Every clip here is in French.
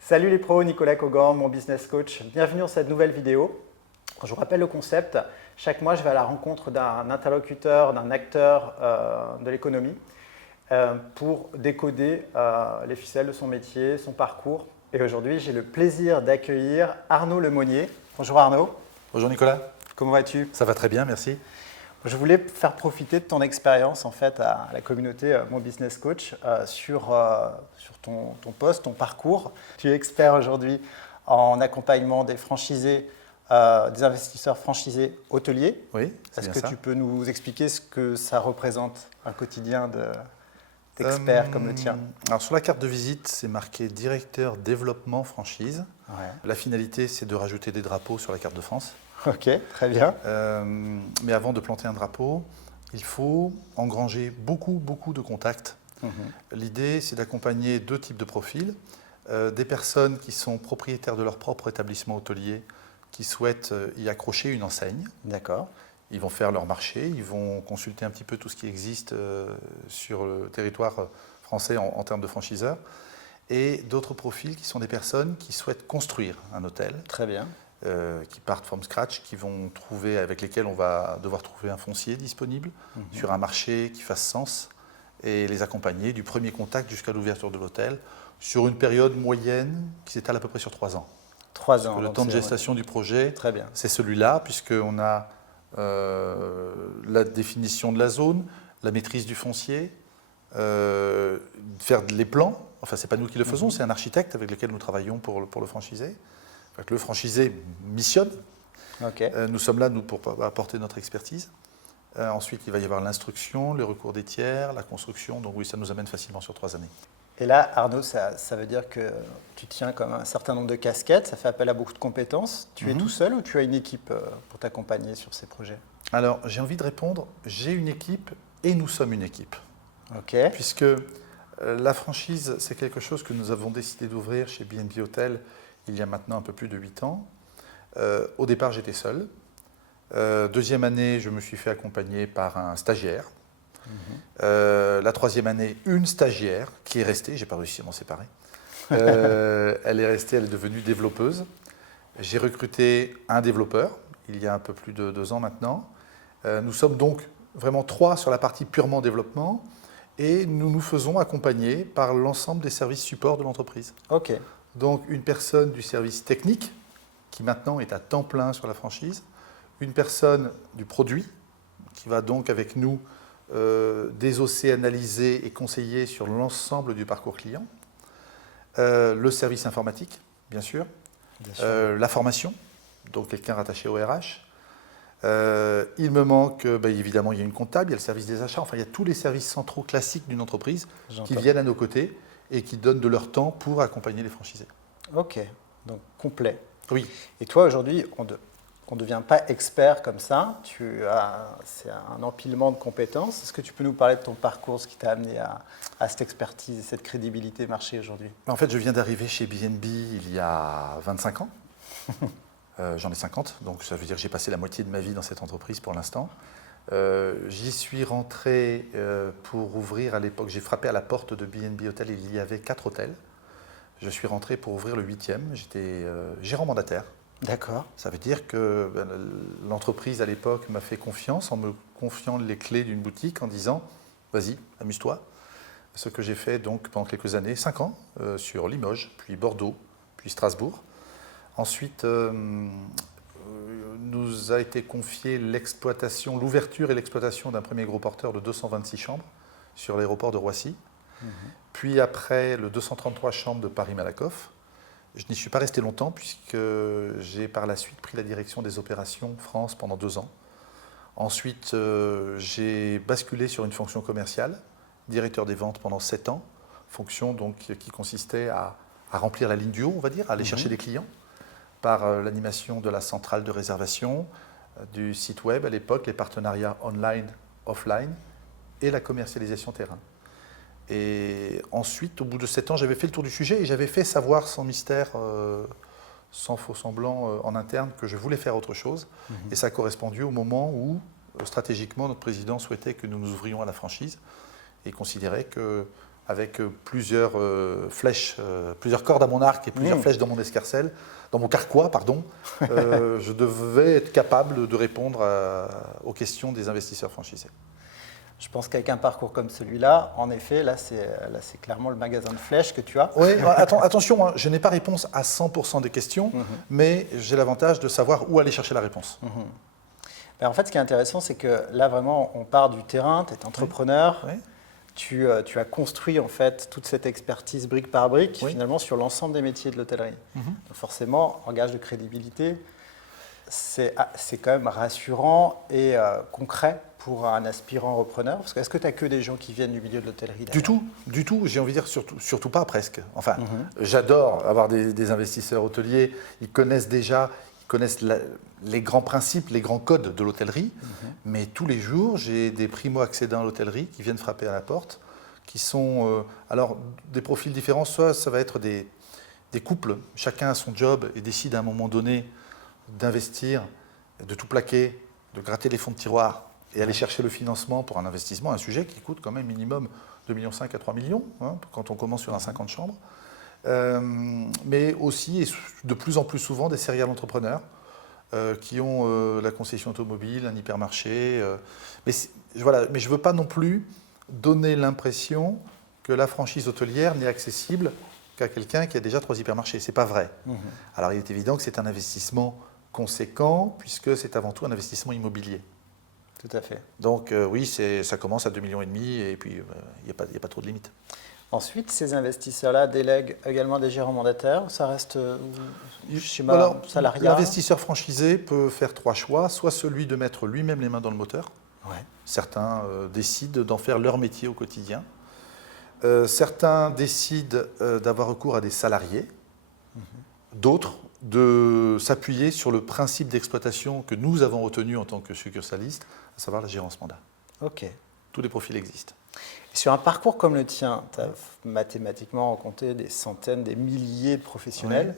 Salut les pros, Nicolas Kogan, mon business coach. Bienvenue dans cette nouvelle vidéo. Je vous rappelle le concept. Chaque mois, je vais à la rencontre d'un interlocuteur, d'un acteur de l'économie pour décoder les ficelles de son métier, son parcours. Et aujourd'hui, j'ai le plaisir d'accueillir Arnaud Lemonnier. Bonjour Arnaud. Bonjour Nicolas. Comment vas-tu? Ça va très bien, merci. Je voulais faire profiter de ton expérience en fait à la communauté Mon Business Coach sur ton poste, ton parcours. Tu es expert aujourd'hui en accompagnement des franchisés, des investisseurs franchisés hôteliers. Oui, c'est Est-ce bien que ça. tu peux nous expliquer ce que ça représente un quotidien d'expert comme le tien? Alors sur la carte de visite, c'est marqué directeur développement franchise. Ouais. La finalité, c'est de rajouter des drapeaux sur la carte de France. Ok, très bien. Mais avant de planter un drapeau, il faut engranger beaucoup de contacts. L'idée, c'est d'accompagner deux types de profils. Des personnes qui sont propriétaires de leur propre établissement hôtelier, qui souhaitent y accrocher une enseigne. D'accord. Ils vont faire leur marché, ils vont consulter un petit peu tout ce qui existe sur le territoire français en termes de franchiseurs. Et d'autres profils qui sont des personnes qui souhaitent construire un hôtel. Très bien. Qui partent from scratch, avec lesquels on va devoir trouver un foncier disponible sur un marché qui fasse sens et les accompagner du premier contact jusqu'à l'ouverture de l'hôtel sur une période moyenne qui s'étale à peu près sur 3 ans. 3 ans. Le temps de gestation du projet, très bien. C'est celui-là, puisqu'on a la définition de la zone, la maîtrise du foncier, faire les plans. Enfin, ce n'est pas nous qui le faisons, c'est un architecte avec lequel nous travaillons pour le franchisé. Le franchisé missionne. Okay. Nous sommes là, nous, pour apporter notre expertise. Ensuite, il va y avoir l'instruction, le recours des tiers, la construction. Donc oui, ça nous amène facilement sur 3 années. Et là, Arnaud, ça veut dire que tu tiens comme un certain nombre de casquettes, ça fait appel à beaucoup de compétences. Tu es tout seul ou tu as une équipe pour t'accompagner sur ces projets? Alors, j'ai envie de répondre, j'ai une équipe et nous sommes une équipe. Ok. Puisque la franchise, c'est quelque chose que nous avons décidé d'ouvrir chez B&B Hotel il y a maintenant un peu plus de 8 ans. Au départ, j'étais seul. Deuxième année, je me suis fait accompagner par un stagiaire. La troisième année, une stagiaire qui est restée. Je n'ai pas réussi à m'en séparer. Elle est restée, elle est devenue développeuse. J'ai recruté un développeur il y a un peu plus de 2 ans maintenant. Nous sommes donc vraiment 3 sur la partie purement développement et nous nous faisons accompagner par l'ensemble des services support de l'entreprise. Ok. Donc une personne du service technique qui maintenant est à temps plein sur la franchise, une personne du produit qui va donc avec nous désosser, analyser et conseiller sur l'ensemble du parcours client, le service informatique bien sûr, la formation, donc quelqu'un rattaché au RH. Il me manque, évidemment, il y a une comptable, il y a le service des achats, enfin il y a tous les services centraux classiques d'une entreprise qui viennent à nos côtés et qui donnent de leur temps pour accompagner les franchisés. Ok, donc complet. Oui. Et toi, aujourd'hui, on ne devient pas expert comme ça, c'est un empilement de compétences. Est-ce que tu peux nous parler de ton parcours, ce qui t'a amené à cette expertise et cette crédibilité marché aujourd'hui? En fait, je viens d'arriver chez B&B il y a 25 ans. J'en ai 50, donc ça veut dire que j'ai passé la moitié de ma vie dans cette entreprise pour l'instant. J'y suis rentré pour ouvrir à l'époque, j'ai frappé à la porte de B&B Hotel, il y avait 4 hôtels. Je suis rentré pour ouvrir le 8e, j'étais gérant mandataire. D'accord. Ça veut dire que l'entreprise à l'époque m'a fait confiance en me confiant les clés d'une boutique en disant « vas-y, amuse-toi ». Ce que j'ai fait donc pendant quelques années, 5 ans, sur Limoges, puis Bordeaux, puis Strasbourg. Ensuite, nous a été confié l'ouverture et l'exploitation d'un premier gros porteur de 226 chambres sur l'aéroport de Roissy. Puis après, le 233 chambres de Paris-Malakoff. Je n'y suis pas resté longtemps puisque j'ai par la suite pris la direction des opérations France pendant 2 ans. Ensuite, j'ai basculé sur une fonction commerciale, directeur des ventes pendant 7 ans, fonction donc qui consistait à remplir la ligne du haut, on va dire, à aller chercher des clients par l'animation de la centrale de réservation, du site web à l'époque, les partenariats online, offline et la commercialisation terrain. Et ensuite, au bout de 7 ans, j'avais fait le tour du sujet et j'avais fait savoir sans mystère, sans faux semblant en interne, que je voulais faire autre chose. Et ça a correspondu au moment où stratégiquement, notre président souhaitait que nous nous ouvrions à la franchise et considérait qu'avec plusieurs flèches, plusieurs cordes à mon arc et plusieurs flèches dans mon escarcelle, dans mon carquois, pardon, je devais être capable de répondre aux questions des investisseurs franchisés. Je pense qu'avec un parcours comme celui-là, en effet, là c'est clairement le magasin de flèches que tu as. Oui, attention, hein, je n'ai pas réponse à 100% des questions, mais j'ai l'avantage de savoir où aller chercher la réponse. Ben, en fait, ce qui est intéressant, c'est que là, vraiment, on part du terrain, tu es entrepreneur, Oui. tu as construit en fait toute cette expertise brique par brique, finalement, sur l'ensemble des métiers de l'hôtellerie. Donc forcément, en gage de crédibilité, c'est quand même rassurant et concret pour un aspirant repreneur. Parce que est-ce que tu n'as que des gens qui viennent du milieu de l'hôtellerie? Du tout, j'ai envie de dire surtout pas presque. Enfin, j'adore avoir des investisseurs hôteliers, ils connaissent les grands principes, les grands codes de l'hôtellerie, mais tous les jours, j'ai des primo-accédants à l'hôtellerie qui viennent frapper à la porte, qui sont alors des profils différents, soit ça va être des couples, chacun a son job et décide à un moment donné d'investir, de tout plaquer, de gratter les fonds de tiroir et aller chercher le financement pour un investissement, un sujet qui coûte quand même minimum 2,5 millions à 3 millions hein, quand on commence sur un 50 chambres. Mais aussi, et de plus en plus souvent, des serial entrepreneurs qui ont la concession automobile, un hypermarché. Mais je ne veux pas non plus donner l'impression que la franchise hôtelière n'est accessible qu'à quelqu'un qui a déjà 3 hypermarchés. Ce n'est pas vrai. Alors il est évident que c'est un investissement conséquent puisque c'est avant tout un investissement immobilier. Tout à fait. Donc oui, ça commence à 2,5 millions et puis il n'y a pas trop de limites. Ensuite, ces investisseurs-là délèguent également des gérants mandataires. Ça reste schéma salarial. L'investisseur franchisé peut faire 3 choix. Soit celui de mettre lui-même les mains dans le moteur. Ouais. Certains décident d'en faire leur métier au quotidien. Certains décident d'avoir recours à des salariés. D'autres de s'appuyer sur le principe d'exploitation que nous avons retenu en tant que succursalistes, à savoir la gérance mandat. Ok. Tous les profils existent. Sur un parcours comme le tien, tu as mathématiquement compté des centaines, des milliers de professionnels.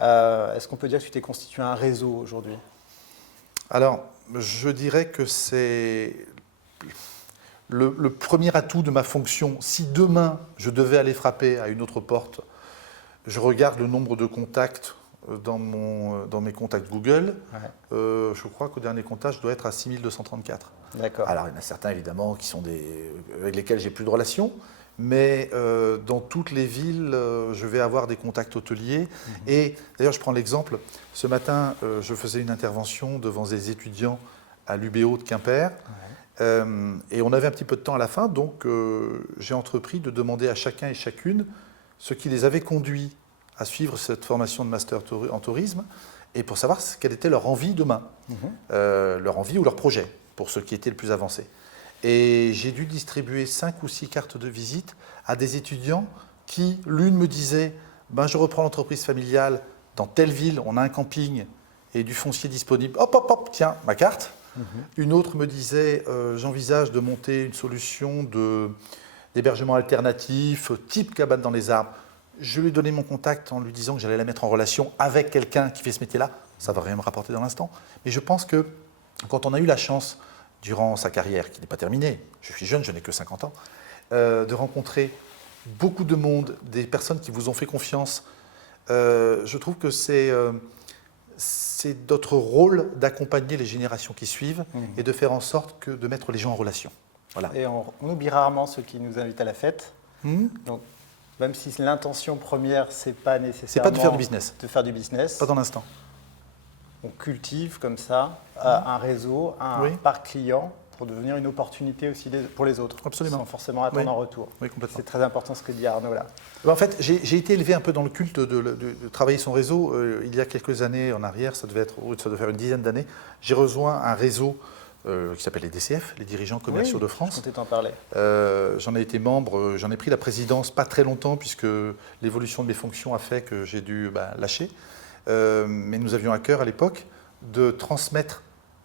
Oui. Est-ce qu'on peut dire que tu t'es constitué un réseau aujourd'hui? Alors, je dirais que c'est le premier atout de ma fonction. Si demain, je devais aller frapper à une autre porte, je regarde le nombre de contacts dans mes contacts Google. Ouais. Je crois qu'au dernier comptage, je dois être à 6234. D'accord. Alors, il y en a certains, évidemment, qui sont avec lesquels j'ai plus de relations, mais dans toutes les villes, je vais avoir des contacts hôteliers. Et d'ailleurs, je prends l'exemple, ce matin, je faisais une intervention devant des étudiants à l'UBO de Quimper, et on avait un petit peu de temps à la fin, donc j'ai entrepris de demander à chacun et chacune ce qui les avait conduits à suivre cette formation de master en tourisme, et pour savoir quelle était leur envie demain, leur envie ou leur projet, pour ceux qui étaient le plus avancés. Et j'ai dû distribuer 5 ou 6 cartes de visite à des étudiants qui, l'une me disait « je reprends l'entreprise familiale, dans telle ville, on a un camping et du foncier disponible, hop, hop, hop, tiens, ma carte ». Une autre me disait « j'envisage de monter une solution d'hébergement alternatif, type cabane dans les arbres ». Je lui ai donné mon contact en lui disant que j'allais la mettre en relation avec quelqu'un qui fait ce métier-là. Ça ne va rien me rapporter dans l'instant. Mais je pense que quand on a eu la chance, durant sa carrière, qui n'est pas terminée, je suis jeune, je n'ai que 50 ans, de rencontrer beaucoup de monde, des personnes qui vous ont fait confiance, je trouve que c'est notre rôle d'accompagner les générations qui suivent et de faire en sorte de mettre les gens en relation. Voilà. Et on oublie rarement ceux qui nous invitent à la fête. Donc, même si l'intention première, c'est pas nécessairement… C'est pas de faire du business. De faire du business. Pas dans l'instant. On cultive comme ça un réseau, un parc client pour devenir une opportunité aussi pour les autres. Absolument. Sans forcément attendre en retour. Oui, complètement. C'est très important ce que dit Arnaud là. En fait, j'ai été élevé un peu dans le culte de travailler son réseau. Il y a quelques années en arrière, ça devait faire une dizaine d'années, j'ai rejoint un réseau qui s'appelle les DCF, les dirigeants commerciaux de France. Je comptais t'en parler. J'en ai été membre, j'en ai pris la présidence pas très longtemps puisque l'évolution de mes fonctions a fait que j'ai dû lâcher. Mais nous avions à cœur à l'époque de transmettre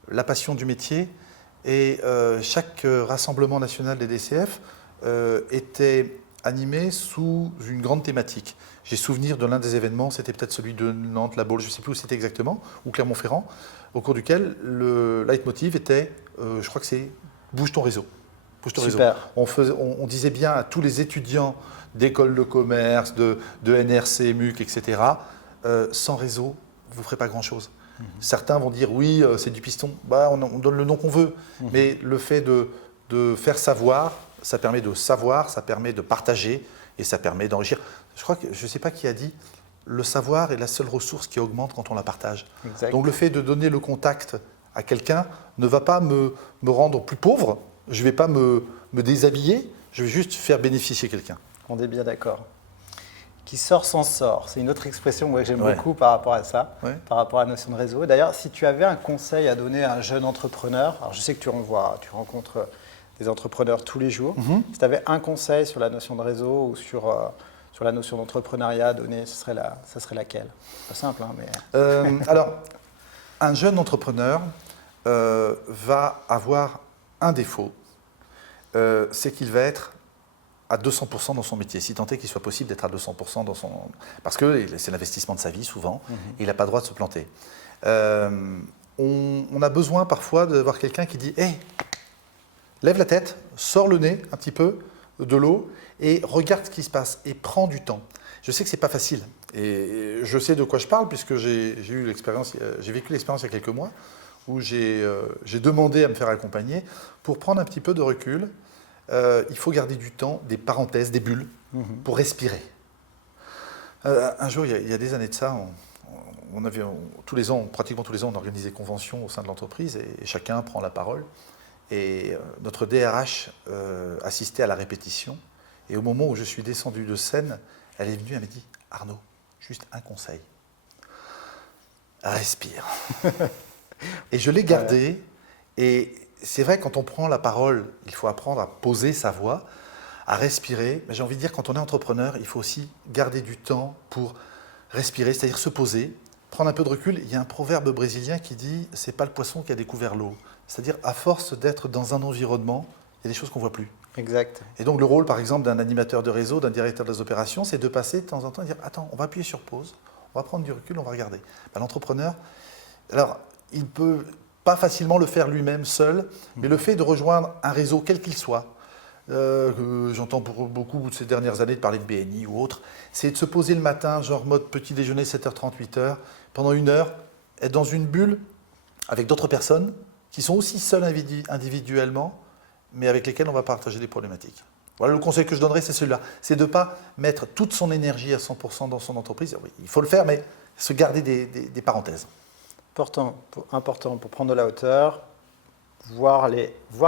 la passion du métier et chaque rassemblement national des DCF était animé sous une grande thématique. J'ai souvenir de l'un des événements, c'était peut-être celui de Nantes, La Baule, je ne sais plus où c'était exactement, ou Clermont-Ferrand, au cours duquel le leitmotiv était je crois que c'est bouge ton réseau. Bouge ton Super. réseau. On disait bien à tous les étudiants d'écoles de commerce, de NRC, MUC, etc., sans réseau, vous ne ferez pas grand-chose. Certains vont dire oui, c'est du piston. Bah, on donne le nom qu'on veut. Mais le fait de faire savoir, ça permet de savoir, ça permet de partager et ça permet d'enrichir. Je ne sais pas qui a dit, le savoir est la seule ressource qui augmente quand on la partage. Exact. Donc le fait de donner le contact à quelqu'un ne va pas me rendre plus pauvre, je ne vais pas me déshabiller, je vais juste faire bénéficier quelqu'un. On est bien d'accord. Qui sort s'en sort. C'est une autre expression moi, que j'aime Ouais. beaucoup par rapport à ça, Ouais. par rapport à la notion de réseau. D'ailleurs, si tu avais un conseil à donner à un jeune entrepreneur, alors je sais que tu rencontres des entrepreneurs tous les jours, si tu avais un conseil sur la notion de réseau ou sur la notion d'entrepreneuriat à donner, ça serait laquelle? Pas simple, hein, mais... Alors, un jeune entrepreneur va avoir un défaut, c'est qu'il va être à 200% dans son métier, si tant est qu'il soit possible d'être à 200% dans son... Parce que c'est l'investissement de sa vie, souvent, et il n'a pas le droit de se planter. On a besoin parfois d'avoir quelqu'un qui dit « Hey, lève la tête, sors le nez un petit peu de l'eau et regarde ce qui se passe et prends du temps. » Je sais que ce n'est pas facile et je sais de quoi je parle puisque j'ai vécu l'expérience il y a quelques mois où j'ai demandé à me faire accompagner pour prendre un petit peu de recul. Il faut garder du temps, des parenthèses, des bulles, pour respirer. Un jour, il y a des années de ça, pratiquement tous les ans, on organisait des conventions au sein de l'entreprise et chacun prend la parole. Et notre DRH assistait à la répétition. Et au moment où je suis descendu de scène, elle est venue, elle m'a dit « Arnaud, juste un conseil. Respire. » Et je l'ai gardé. Et c'est vrai, quand on prend la parole, il faut apprendre à poser sa voix, à respirer. Mais j'ai envie de dire, quand on est entrepreneur, il faut aussi garder du temps pour respirer, c'est-à-dire se poser, prendre un peu de recul. Il y a un proverbe brésilien qui dit « c'est pas le poisson qui a découvert l'eau ». C'est-à-dire, à force d'être dans un environnement, il y a des choses qu'on ne voit plus. Exact. Et donc, le rôle, par exemple, d'un animateur de réseau, d'un directeur des opérations, c'est de passer de temps en temps et dire « attends, on va appuyer sur pause, on va prendre du recul, on va regarder ». L'entrepreneur, alors, il ne peut pas facilement le faire lui-même seul, mais le fait de rejoindre un réseau, quel qu'il soit, j'entends pour beaucoup ces dernières années de parler de BNI ou autre, c'est de se poser le matin, genre mode petit déjeuner, 7h30, 8h, pendant 1 heure, être dans une bulle avec d'autres personnes qui sont aussi seules individuellement, mais avec lesquelles on va partager des problématiques. Voilà, le conseil que je donnerais, c'est celui-là. C'est de ne pas mettre toute son énergie à 100% dans son entreprise. Oui, il faut le faire, mais se garder des parenthèses. Important pour prendre de la hauteur, voir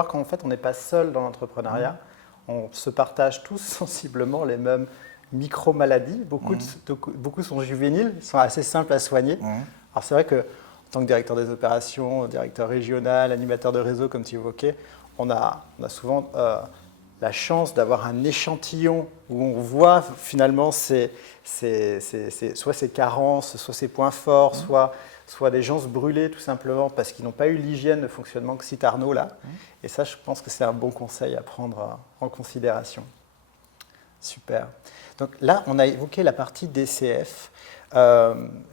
qu'en fait on n'est pas seul dans l'entrepreneuriat, on se partage tous sensiblement les mêmes micro-maladies, beaucoup sont juvéniles, sont assez simples à soigner. Alors c'est vrai que en tant que directeur des opérations, directeur régional, animateur de réseau comme tu évoquais, on a souvent la chance d'avoir un échantillon où on voit finalement soit ses carences, soit ses points forts, soit des gens se brûler tout simplement parce qu'ils n'ont pas eu l'hygiène de fonctionnement que cite Arnaud là. Et ça, je pense que c'est un bon conseil à prendre en considération. Super. Donc là, on a évoqué la partie DCF.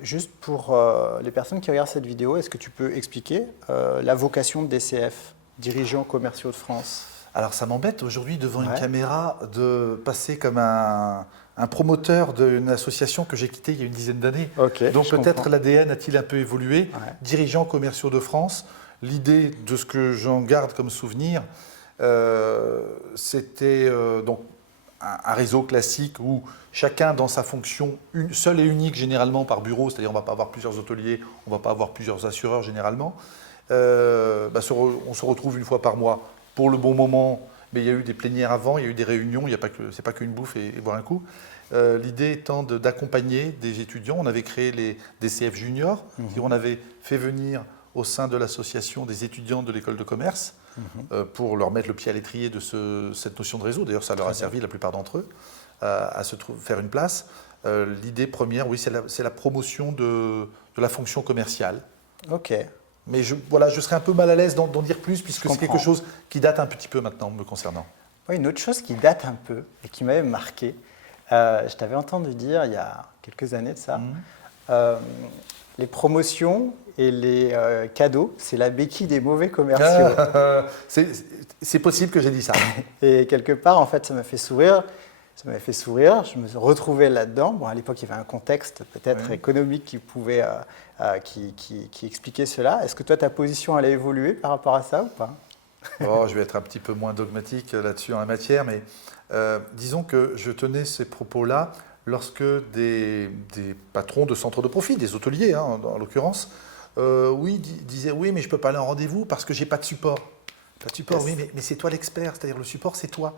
Juste pour les personnes qui regardent cette vidéo, est-ce que tu peux expliquer la vocation de DCF, Dirigeants Commerciaux de France? Alors ça m'embête aujourd'hui devant une caméra de passer comme un promoteur d'une association que j'ai quittée il y a une dizaine d'années. Okay, donc peut-être l'ADN a-t-il un peu évolué. Dirigeants Commerciaux de France, l'idée de ce que j'en garde comme souvenir, c'était donc un réseau classique où chacun dans sa fonction, seul et unique généralement par bureau, c'est-à-dire on ne va pas avoir plusieurs hôteliers, on ne va pas avoir plusieurs assureurs généralement. On se retrouve une fois par mois pour le bon moment, mais il y a eu des plénières avant, il y a eu des réunions, ce n'est pas qu'une bouffe et boire un coup. L'idée étant d'accompagner des étudiants, on avait créé les DCF juniors, on avait fait venir au sein de l'association des étudiants de l'école de commerce pour leur mettre le pied à l'étrier de cette notion de réseau. D'ailleurs, ça leur a servi, la plupart d'entre eux, à faire une place. L'idée première, oui, c'est la promotion de la fonction commerciale. Ok. Mais je serais un peu mal à l'aise d'en dire plus, puisque c'est quelque chose qui date un petit peu maintenant me concernant. Oui, une autre chose qui date un peu et qui m'avait marqué, je t'avais entendu dire il y a quelques années de ça, les promotions et les cadeaux, c'est la béquille des mauvais commerciaux. C'est possible que j'ai dit ça. Et quelque part, en fait, ça m'a fait sourire. Ça m'avait fait sourire, je me suis retrouvé là-dedans. Bon, à l'époque, il y avait un contexte peut-être économique qui pouvait, qui expliquait cela. Est-ce que toi, ta position, elle a évolué par rapport à ça ou pas? Je vais être un petit peu moins dogmatique là-dessus en la matière, mais disons que je tenais ces propos-là lorsque des patrons de centres de profit, des hôteliers en l'occurrence, disaient oui, mais je ne peux pas aller en rendez-vous parce que je n'ai pas de support. Pas de support, oui, mais c'est toi l'expert, c'est-à-dire le support, c'est toi.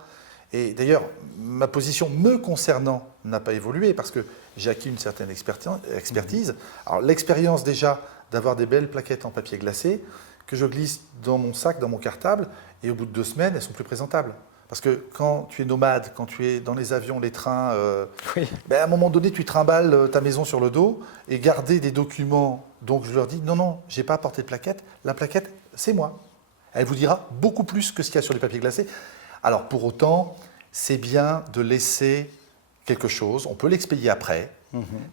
Et d'ailleurs, ma position me concernant n'a pas évolué parce que j'ai acquis une certaine expertise. Alors l'expérience déjà d'avoir des belles plaquettes en papier glacé que je glisse dans mon sac, dans mon cartable, et au bout de 2 semaines, elles sont plus présentables. Parce que quand tu es nomade, quand tu es dans les avions, les trains, à un moment donné, tu trimbales ta maison sur le dos et garder des documents. Donc je leur dis, non, je n'ai pas apporté de plaquette. La plaquette, c'est moi. Elle vous dira beaucoup plus que ce qu'il y a sur les papiers glacés. Alors pour autant, c'est bien de laisser quelque chose. On peut l'expédier après,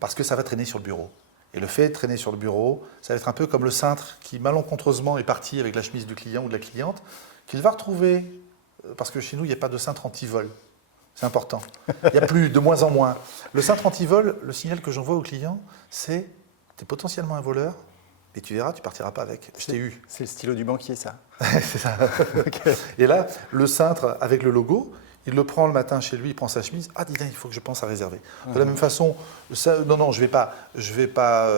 parce que ça va traîner sur le bureau. Et le fait de traîner sur le bureau, ça va être un peu comme le cintre qui malencontreusement est parti avec la chemise du client ou de la cliente, qu'il va retrouver, parce que chez nous, il n'y a pas de cintre anti-vol. C'est important. Il n'y a plus, de moins en moins. Le cintre anti-vol, le signal que j'envoie au client, c'est « tu es potentiellement un voleur, et tu verras, tu ne partiras pas avec. Je t'ai eu. » C'est le stylo du banquier, ça. C'est ça. Okay. Et là, le cintre avec le logo, il le prend le matin chez lui, il prend sa chemise. Ah, dis donc, il faut que je pense à réserver. De la même façon, non, je vais pas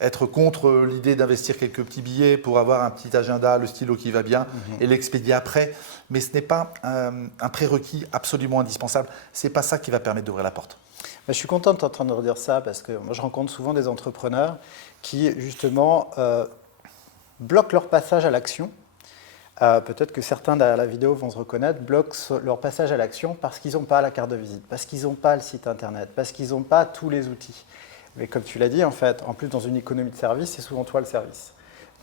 être contre l'idée d'investir quelques petits billets pour avoir un petit agenda, le stylo qui va bien et l'expédier après. Mais ce n'est pas un prérequis absolument indispensable. Ce n'est pas ça qui va permettre d'ouvrir la porte. Je suis content de t'entendre redire ça parce que moi, je rencontre souvent des entrepreneurs qui, justement, bloquent leur passage à l'action. Peut-être que certains derrière la vidéo vont se reconnaître, bloquent leur passage à l'action parce qu'ils n'ont pas la carte de visite, parce qu'ils n'ont pas le site internet, parce qu'ils n'ont pas tous les outils. Mais comme tu l'as dit, en fait, en plus dans une économie de service, c'est souvent toi le service.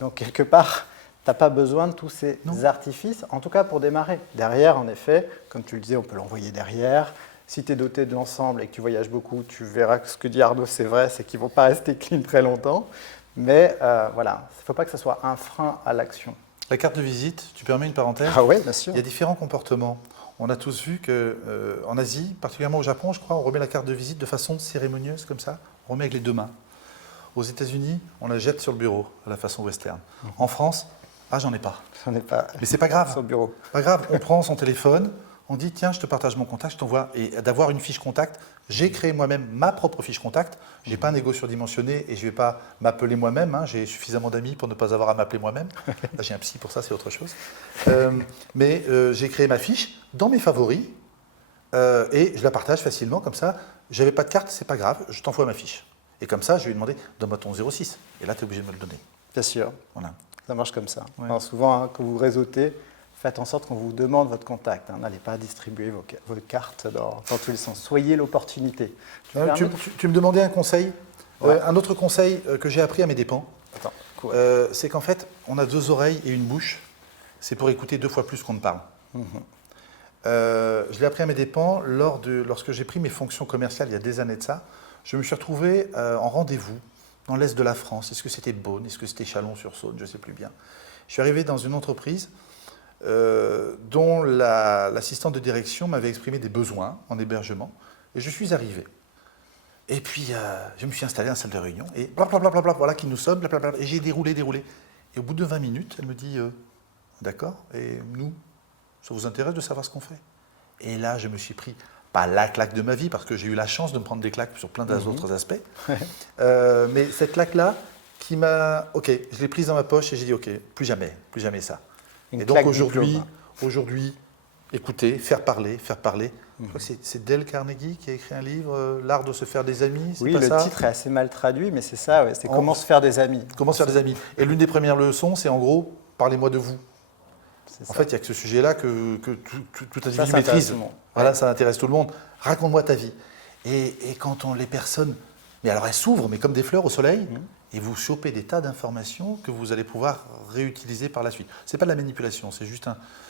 Donc quelque part, tu n'as pas besoin de tous ces artifices, en tout cas pour démarrer. Derrière, en effet, comme tu le disais, on peut l'envoyer derrière. Si tu es doté de l'ensemble et que tu voyages beaucoup, tu verras que ce que dit Arnaud, c'est vrai, c'est qu'ils ne vont pas rester clean très longtemps. Mais voilà, il ne faut pas que ce soit un frein à l'action. La carte de visite, tu permets une parenthèse? Ah oui, bien sûr. Il y a différents comportements. On a tous vu qu'en Asie, particulièrement au Japon, je crois, on remet la carte de visite de façon cérémonieuse comme ça. On remet avec les 2 mains. Aux États-Unis, on la jette sur le bureau à la façon western. En France, j'en ai pas. J'en ai pas. Mais c'est pas grave. Sur le bureau. Pas grave. On prend son téléphone, on dit tiens, je te partage mon contact, je t'envoie. Et d'avoir une fiche contact, j'ai créé moi-même ma propre fiche contact. Je n'ai pas un ego surdimensionné et je ne vais pas m'appeler moi-même. J'ai suffisamment d'amis pour ne pas avoir à m'appeler moi-même. Là, j'ai un psy pour ça, c'est autre chose. Mais j'ai créé ma fiche dans mes favoris et je la partage facilement comme ça. Je n'avais pas de carte, c'est pas grave, je t'envoie ma fiche. Et comme ça, je lui ai demandé donne-moi ton 06. Et là, tu es obligé de me le donner. Bien sûr. Voilà. Ça marche comme ça. Ouais. Alors souvent, quand vous réseautez, faites en sorte qu'on vous demande votre contact. N'allez pas distribuer vos cartes dans tous les sens. Soyez l'opportunité. Tu me demandais un conseil. Un autre conseil que j'ai appris à mes dépens, c'est qu'en fait, on a 2 oreilles et une bouche. C'est pour écouter 2 fois plus qu'on ne parle. Je l'ai appris à mes dépens lorsque j'ai pris mes fonctions commerciales il y a des années de ça. Je me suis retrouvé en rendez-vous dans l'est de la France. Est-ce que c'était Beaune? Est-ce que c'était Chalon-sur-Saône? Je ne sais plus bien. Je suis arrivé dans une entreprise dont l'assistante de direction m'avait exprimé des besoins en hébergement. Et je suis arrivé. Et puis, je me suis installé dans la salle de réunion. Et blablabla, voilà qui nous sommes. Blablabla, et j'ai déroulé. Et au bout de 20 minutes, elle me dit d'accord, et nous, ça vous intéresse de savoir ce qu'on fait? Et là, je me suis pris, pas la claque de ma vie, parce que j'ai eu la chance de me prendre des claques sur plein d'autres aspects. Mais cette claque-là, qui m'a... Ok, je l'ai prise dans ma poche et j'ai dit ok, plus jamais ça. Et donc aujourd'hui, écoutez, faire parler. Je crois que c'est Dale Carnegie qui a écrit un livre, L'art de se faire des amis. Oui, le titre est assez mal traduit, mais c'est ça, c'est comment se faire des amis. Comment se faire des amis. Et l'une des premières leçons, c'est en gros, parlez-moi de vous. En fait, il n'y a que ce sujet-là que toute individu maîtrise. Voilà, ça intéresse tout le monde. Raconte-moi ta vie. Et quand les personnes, mais alors elles s'ouvrent, mais comme des fleurs au soleil, et vous chopez des tas d'informations que vous allez pouvoir réutiliser par la suite. Ce n'est pas de la manipulation, c'est juste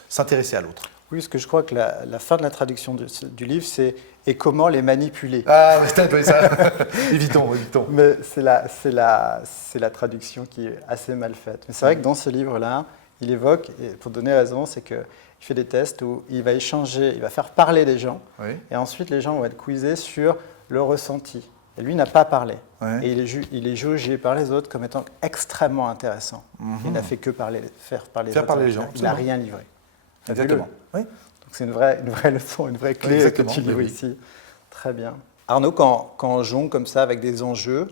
s'intéresser à l'autre. Oui, parce que je crois que la fin de la traduction du livre, c'est « et comment les manipuler ». Ah, oui, ça. évitons. Mais c'est la traduction qui est assez mal faite. Mais c'est vrai que dans ce livre-là, il évoque, et pour donner raison, c'est qu'il fait des tests où il va échanger, il va faire parler des gens, oui. et ensuite les gens vont être quizzés sur le ressenti. Et lui n'a pas parlé. Oui. Et il est jaugé par les autres comme étant extrêmement intéressant. Il n'a fait que faire parler les gens. Il n'a rien livré. Exactement. Oui. Donc c'est une vraie leçon, une vraie clé que tu livres ici. Très bien. Arnaud, quand on jongle comme ça avec des enjeux,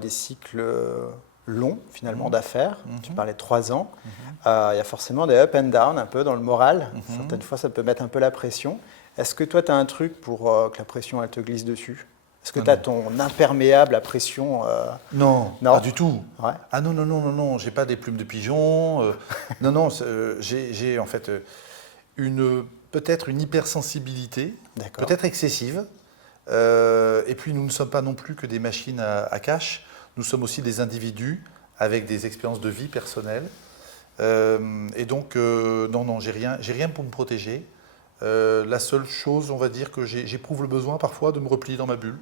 des cycles longs finalement d'affaires, tu parlais de 3 ans, il y a forcément des up and down un peu dans le moral. Certaines fois, ça peut mettre un peu la pression. Est-ce que toi, tu as un truc pour que la pression, elle te glisse dessus ? Est-ce que tu as ton imperméable à pression Non, pas du tout. Ouais. Ah non, j'ai pas des plumes de pigeon. Non, j'ai en fait peut-être une hypersensibilité, peut-être excessive. Et puis nous ne sommes pas non plus que des machines à cash. Nous sommes aussi des individus avec des expériences de vie personnelles. Et donc, non, j'ai rien pour me protéger. La seule chose, on va dire que j'éprouve le besoin parfois de me replier dans ma bulle,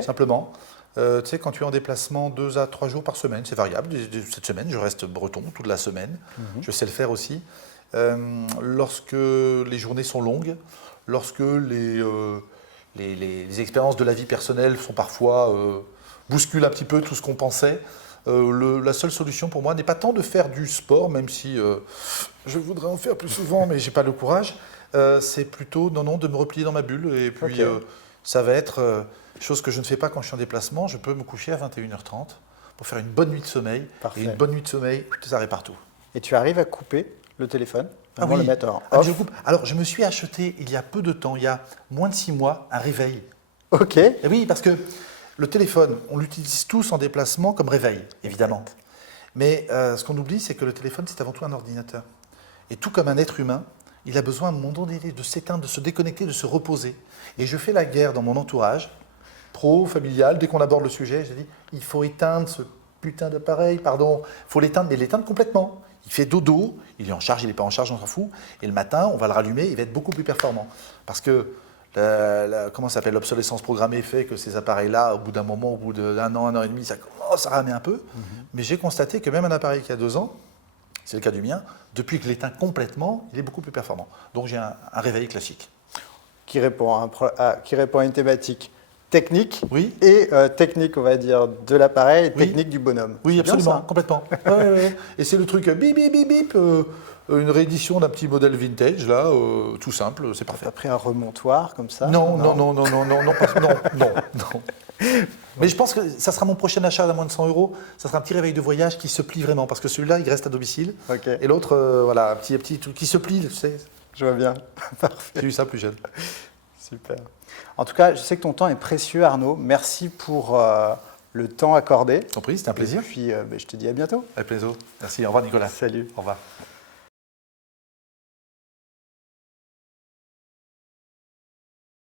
simplement. Tu sais, quand tu es en déplacement 2 à 3 jours par semaine, c'est variable. Cette semaine, je reste breton toute la semaine. Je sais le faire aussi. Lorsque les journées sont longues, lorsque les expériences de la vie personnelle sont parfois bousculent un petit peu tout ce qu'on pensait, la seule solution pour moi n'est pas tant de faire du sport, même si je voudrais en faire plus souvent, mais je n'ai pas le courage. C'est plutôt de me replier dans ma bulle. Et puis, ça va être chose que je ne fais pas quand je suis en déplacement. Je peux me coucher à 21h30 pour faire une bonne nuit de sommeil. Parfait. Et une bonne nuit de sommeil, ça répare tout. Et tu arrives à couper le téléphone avant oui. le mettre en off. Je coupe. Alors, je me suis acheté il y a peu de temps, il y a moins de 6 mois, un réveil. Ok. Et oui, parce que le téléphone, on l'utilise tous en déplacement comme réveil, évidemment. Mais ce qu'on oublie, c'est que le téléphone, c'est avant tout un ordinateur. Et tout comme un être humain, il a besoin à un moment donné de s'éteindre, de se déconnecter, de se reposer. Et je fais la guerre dans mon entourage, pro, familial, dès qu'on aborde le sujet, je dis, il faut éteindre ce putain d'appareil, il faut l'éteindre, mais l'éteindre complètement. Il fait dodo, il est en charge, il n'est pas en charge, on s'en fout. Et le matin, on va le rallumer, il va être beaucoup plus performant. Parce que comment ça s'appelle, l'obsolescence programmée fait que ces appareils-là, au bout d'un moment, au bout d'un an, 1 an et demi, ça commence à ramer un peu. Mais j'ai constaté que même un appareil qui a 2 ans, c'est le cas du mien, depuis que je l'éteins complètement, il est beaucoup plus performant. Donc j'ai un réveil classique. Qui répond à une thématique technique Oui. Et technique, on va dire, de l'appareil et technique du bonhomme. Oui, c'est absolument, bien, ça. complètement. Ouais. Et c'est le truc bip, bip, bip, bip, une réédition d'un petit modèle vintage, là, tout simple, c'est parfait. T'as pris un remontoir comme ça? Non. Mais je pense que ça sera mon prochain achat d'à moins de 100 €. Ça sera un petit réveil de voyage qui se plie vraiment, parce que celui-là, il reste à domicile. Okay. Et l'autre, voilà, un petit truc qui se plie, tu sais. Je vois bien. Parfait. J'ai eu ça plus jeune. Super. En tout cas, je sais que ton temps est précieux, Arnaud. Merci pour le temps accordé. Je t'en prie, c'était un plaisir. Et puis, je te dis à bientôt. Avec plaisir. Merci. Au revoir, Nicolas. Salut. Au revoir.